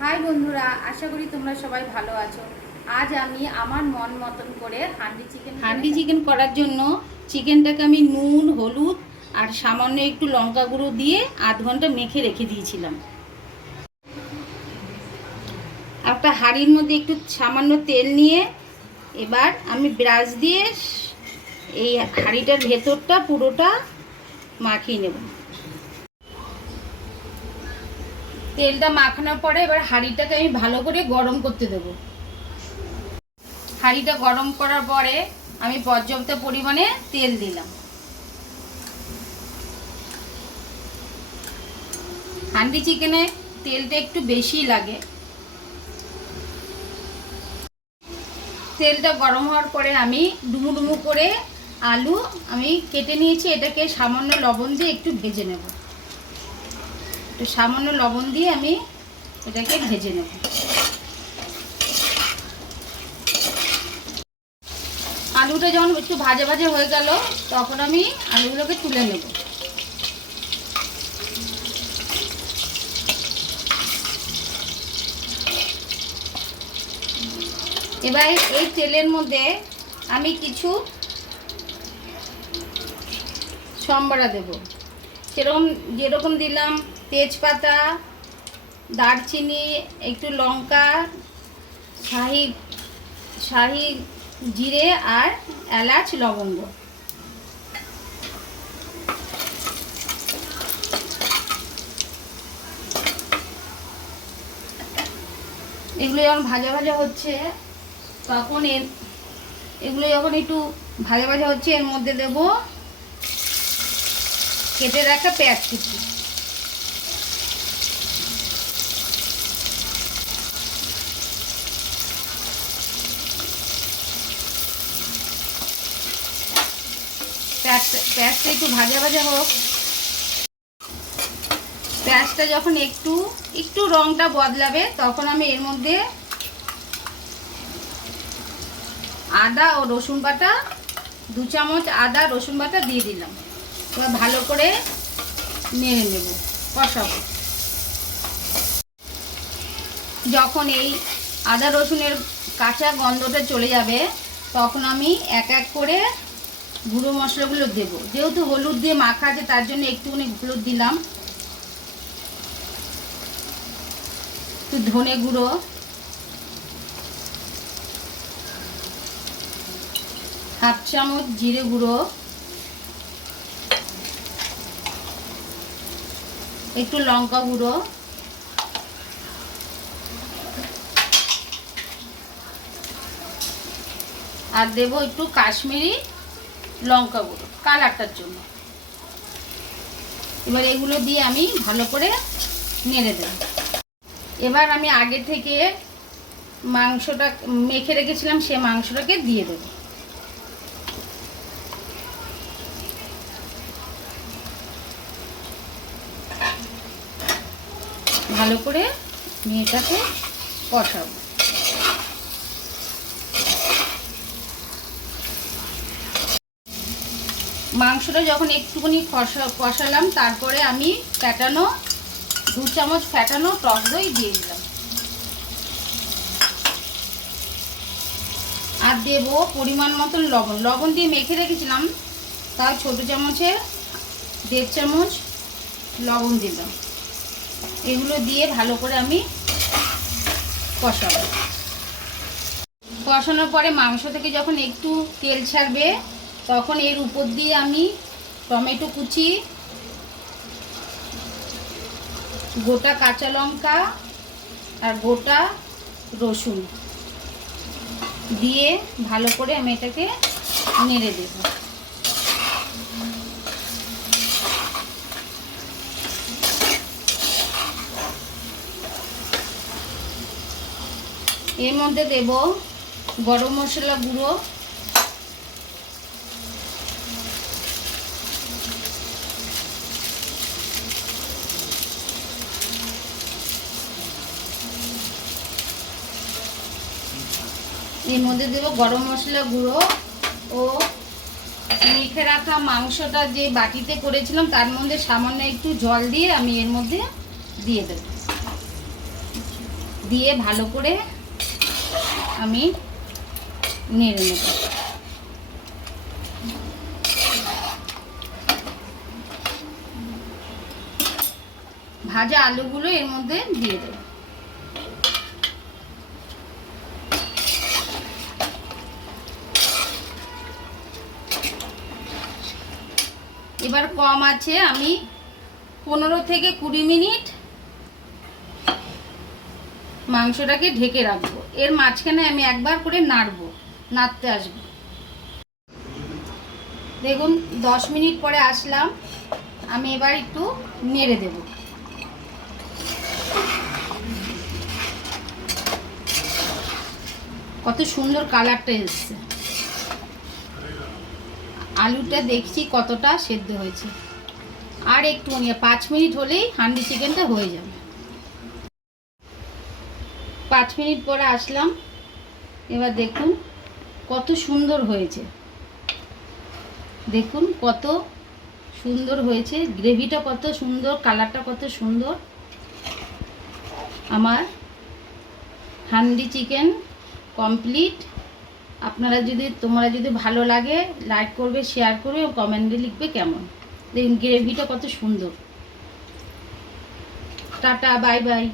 High বন্ধুরা, আশা করি তোমরা সবাই ভালো আছো। আজ আমি আমার মন মতন করে হান্ডি চিকেন করার জন্য চিকেনটাকে আমি নুন, হলুদ আর সামান্য একটু লঙ্কা গুঁড়ো দিয়ে আধ ঘন্টা মেখে রেখে দিয়েছিলাম। একটা হাঁড়ির মধ্যে একটু সামান্য তেল নিয়ে এবার আমি ব্রাশ দিয়ে এই হাঁড়িটার ভেতরটা পুরোটা মাখিয়ে নেব। তেলটা মাখানোর পরে এবার হাঁড়িটাকে আমি ভালো করে গরম করতে দেবো। হাঁড়িটা গরম করার পরে আমি পর্যাপ্ত পরিমাণে তেল দিলাম। হান্ডি চিকেনে তেলটা একটু বেশি লাগে। তেলটা গরম হওয়ার পরে আমি ডুমু ডুমু করে আলু আমি কেটে নিয়েছি, এটাকে সামান্য লবণ দিয়ে একটু ভেজে নেব। একটু সামান্য লবণ দিয়ে আমি এটাকে ভেজে নেব। আলুটা যখন একটু ভাজা ভাজা হয়ে গেল তখন আমি আলুগুলোকে তুলে নেব। এবার এই তেলের মধ্যে আমি কিছু সম্বারা দেব। যেরকম দিলাম তেজপাতা, দারচিনি, একটু লঙ্কা, শাহি জিরে আর এলাচ, লবঙ্গ। এগুলো যখন ভাজা ভাজা হচ্ছে তখন এগুলো যখন একটু ভাজা ভাজা হচ্ছে এর মধ্যে দেব কেটে রাখা পেঁয়াজ কুচি। পেঁয়াজটা একটু ভাজা ভাজা হোক। পেঁয়াজটা যখন একটু রংটা বদলাবে তখন আমি এর মধ্যে আদা ও রসুন বাটা 2 চামচ আদা রসুন বাটা দিয়ে দিলাম। এবার ভালো করে নেড়ে নেব, কষাবো। যখন এই আদা রসুনের কাঁচা গন্ধটা চলে যাবে তখন আমি এক এক করে গুঁড়ো মশলাগুলো দেব। যেহেতু হলুদ দিয়ে মাখা আছে তার জন্য একটুখানি হলুদ দিলাম, একটু ধনে গুঁড়ো, হাফ চামচ জিরে গুঁড়ো, একটু লঙ্কা গুঁড়ো, আর দেব একটু কাশ্মীরি লঙ্কা গুঁড়ো কালারটার জন্য। এবার এগুলো দিয়ে আমি ভালো করে নেড়ে দেব। এবার আমি আগে থেকে মাংসটা মেখে রেখেছিলাম, সে মাংসটাকে দিয়ে দেব। ভালো করে মেয়েটাকে কষাবো। মাংসটা যখন একটুখানি কষালাম তারপরে আমি 2 চামচ ফ্যাটানো টক দই দিয়ে দিলাম। আর দেব পরিমাণ মতন লবণ দিয়ে মেখে রেখেছিলাম, তাও ছোটো চামচে 1.5 চামচ লবণ দিলাম। এগুলো দিয়ে ভালো করে আমি কষাবো। কষানোর পরে মাংস থেকে যখন একটু তেল ছাড়বে তখন এর উপর দিয়ে আমি টমেটো কুচি, গোটা কাঁচা লঙ্কা আর গোটা রসুন দিয়ে ভালো করে আমি এটাকে নেড়ে দেব। এর মধ্যে দেব গরম মশলা গুঁড়ো, এর মধ্যে দেব গরম মশলা গুঁড়ো ও মেখে রাখা মাংসটা যে বাটিতে করেছিলাম তার মধ্যে সামান্য একটু জল দিয়ে আমি এর মধ্যে দিয়ে দেব। দিয়ে ভালো করে আমি নেড়ে নেব। ভাজা আলুগুলো এর মধ্যে দিয়ে দেব। এবার কম আছে আমি 15 থেকে 20 মিনিট মাংসটাকে ঢেকে রাখবো। এর মাঝখানে আমি একবার করে নাড়তে আসবো। দেখুন 10 মিনিট পরে আসলাম, আমি এবার একটু নেড়ে দেব। কত সুন্দর কালারটা এসছে, আলুটা দেখছি কতটা সেদ্ধ হয়েছে। আর একটু 5 মিনিট হলেই হান্ডি চিকেনটা হয়ে যাবে। 5 মিনিট পরে আসলাম, এবার দেখুন কত সুন্দর হয়েছে। দেখুন কত সুন্দর হয়েছে, গ্রেভিটা কত সুন্দর, কালারটা কত সুন্দর। আমার হান্ডি চিকেন কমপ্লিট। তোমরা যদি ভালো লাগে লাইক করবে, শেয়ার করবে ও কমেন্টে লিখবে কেমন। দেখুন গ্রেভিটা কত সুন্দর। Tata, bye bye.